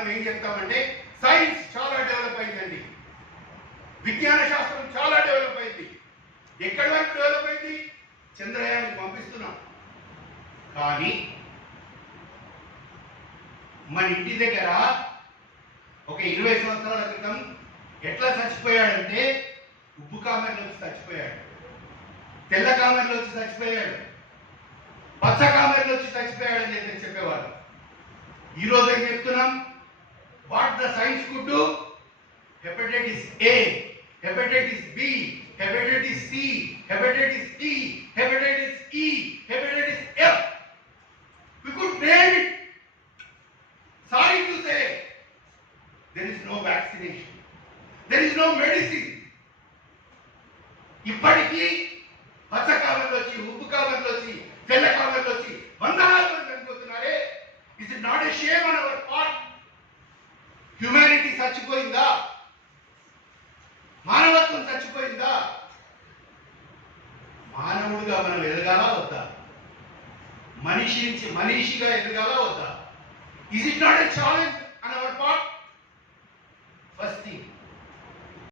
మనం ఏం చెప్తామంటే సైన్స్ చాలా డెవలప్ అయిందండి, విజ్ఞాన శాస్త్రం చాలా డెవలప్ అయింది. ఎక్కడి వరకు డెవలప్ అయింది? చంద్రయాన్ని పంపిస్తున్నాం. కానీ మన ఇంటి దగ్గర ఒక 20 సంవత్సరాల క్రితం ఎట్లా చచ్చిపోయాడంటే ఉప్పు కామెర్లు వచ్చి చచ్చిపోయాడు, తెల్ల కామెర్లు వచ్చి చచ్చిపోయాడు, పచ్చ కామెర్లు వచ్చి చచ్చిపోయాడు అని చెప్పేవాడు. ఈరోజు ఏం చెప్తున్నాం? What the science could do? Hepatitis A, hepatitis B, hepatitis C, hepatitis D, hepatitis E, hepatitis F. We could name it. Sorry to say, there is no vaccination, there is no medicine. ఇప్పటికీ పచ్చ కామెర్లు వచ్చి, ఉప్పు కామెర్లు వచ్చి, తెల్ల కామెర్లు వచ్చి వందలాది మంది చనిపోతున్నారే. Is it not a shame on our part? Humanity చచ్చిపోయిందా? మానవత్వం చచ్చిపోయిందా? మానవుడిగా మనం ఎదగాలా వద్దా? మనిషి నుంచి మనిషిగా ఎదగాలా వద్దా? Is it not a challenge?